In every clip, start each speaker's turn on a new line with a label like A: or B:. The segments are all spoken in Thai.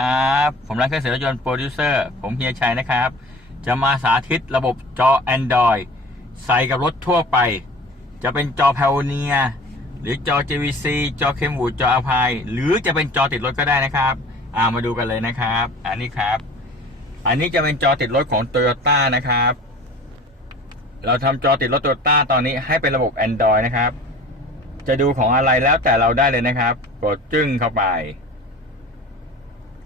A: ครับผมรักเครื่องเสียงรถยนต์โปรดิวเซอร์ผมเฮียชัยนะครับ จะมาสาธิตระบบจอ Android ใส่กับรถทั่วไป จะเป็นจอ p พ o n e e r หรือจอ JVC จอเคมวูดจออภัยหรือจะเป็นจอติดรถก็ได้นะครับอ่ามาดูกันเลยนะครับ อันนี้ครับ อันนี้จะเป็นจอติดรถของ Toyota นะครับ เราทำจอติดรถ Toyota ตอนนี้ให้เป็นระบบ Android นะครับ จะดูของอะไรแล้วแต่เราได้เลยนะครับ กดจึ้งเข้าไป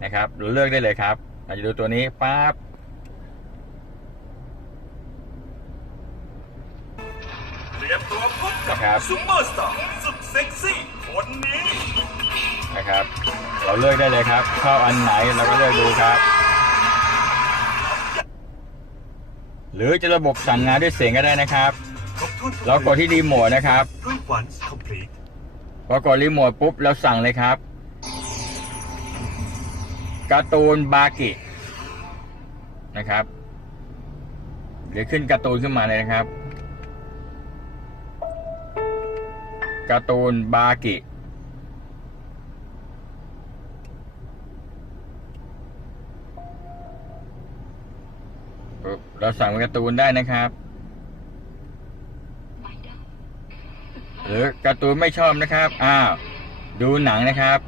A: นะครับเราเลือกได้เลยครับเราจะดูตัวนี้ปั๊บ
B: เตรียมตัวพบกับ
A: นะครับ
B: ซุปเปอร์สตาร์สุดเซ็กซี่คนนี้
A: นะครับ เราเลือกได้เลยครับชอบอันไหนเราก็เลือกดูครับ หรือจะระบบสั่งงานด้วยเสียงก็ได้นะครับ
B: ครบถ้วนทุ
A: เรากดที่รีโมทนะครับ
B: ด้วยวันส์คอมพลีท
A: พอกดรีโมทปุ๊บเราสั่งเลยครับ การ์ตูนบากินะครับ เดี๋ยวขึ้นการ์ตูนขึ้นมาเลยนะครับการ์ตูนบากิเราสั่งเป็นการ์ตูนได้นะครับ หรือการ์ตูนไม่ชอบนะครับ อ้าว ดูหนังนะครับ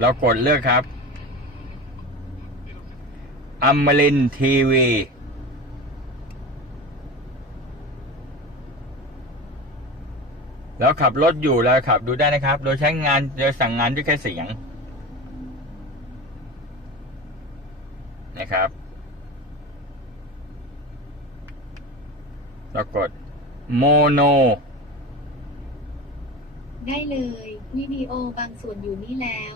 A: เรากดเลือกครับ อมรินทีวี แล้วขับรถอยู่แล้วขับดูได้นะครับ โดยใช้งานโดยสั่งงานด้วยแค่เสียง นะครับเรากดโมโน
C: ได้เลยวิดีโอบางส่วนอยู่นี่แล้ว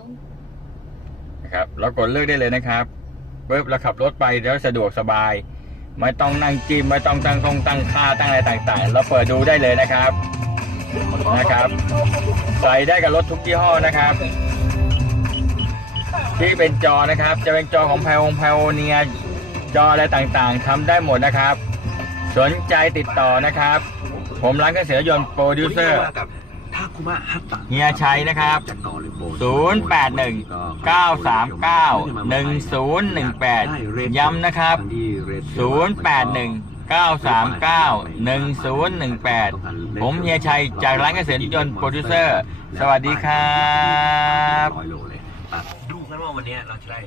A: นะครับเรากดเลือกได้เลยนะครับ ปุ๊บเราขับรถไปแล้วสะดวกสบาย ไม่ต้องนั่งจิ้มไม่ต้องตั้งตรงตั้งค่าตั้งอะไรต่างๆ เราเปิดดูได้เลยนะครับนะครับ ใส่ได้กับรถทุกยี่ห้อนะครับ ที่เป็นจอนะครับ จะเป็นจอของแพลวแพลเนียจออะไรต่างๆทำได้หมดนะครับ สนใจติดต่อนะครับ ผมร้านเครื่องเสียงรยนต์โปรดิวเซอร์
D: คุมะฮัตตะ
A: เฮียชัยนะครับ
D: จากต่อเลยโปร
A: 081 939 1018 ย้ำนะครับ 081 939 1018 ผมเฮียชัยจากร้านเกษตรยนต์โปรดิวเซอร์ สวัสดีครับ
D: ร้อยโลเลยอะดูกันว่าวันนี้เราจะได้